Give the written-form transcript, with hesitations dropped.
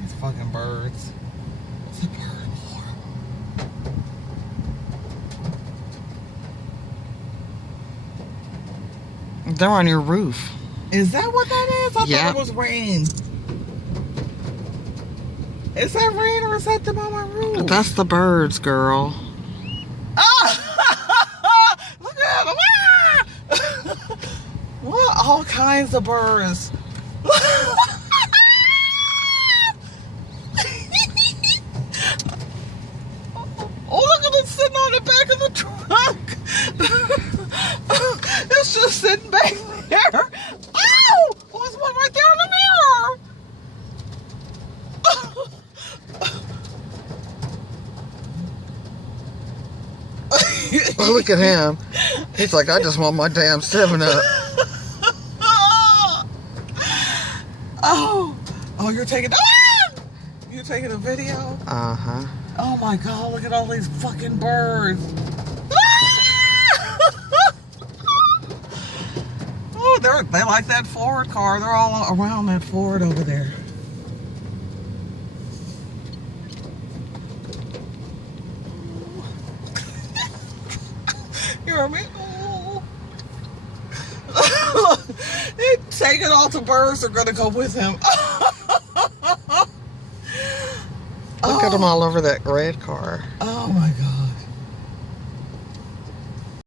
These fucking birds. It's a bird more. They're on your roof. Is that what that is? I Yeah. thought it was rain. Is that rain or is that them on my roof? That's the birds, girl. Ah! Look at them! Ah! What? All kinds of birds. Oh, look at it sitting on the back of the truck. It's just sitting back there. Ow! Oh, there's one right there in the mirror. Oh, look at him. He's like, I just want my damn 7-Up. Oh, you're taking. Ah! You're taking a video? Uh-huh. Oh my God! Look at all these fucking birds. Oh, they like that Ford car. They're all around that Ford over there. You hear me? Oh. Taking all the birds are gonna go with him. Look at them all over that red car. Oh my God.